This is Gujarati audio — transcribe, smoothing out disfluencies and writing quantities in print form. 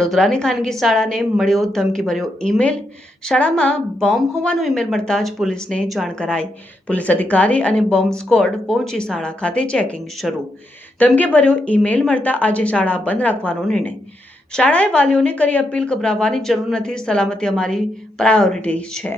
વડોદરાની ખાનગી શાળાને મળ્યો ધમકીભર્યો ઈમેલ। શાળામાં બોમ્બ હોવાનો ઈમેલ મળતા જ પોલીસને જાણ કરાઈ। પોલીસ અધિકારી અને બોમ્બ સ્ક્વોડ પહોંચી શાળા ખાતે ચેકિંગ શરૂ। ધમકીભર્યો ઈમેલ મળતા આજે શાળા બંધ રાખવાનો નિર્ણય। શાળાએ વાલીઓને કરી અપીલ, ગભરાવાની જરૂર નથી, સલામતી અમારી પ્રાયોરિટી છે।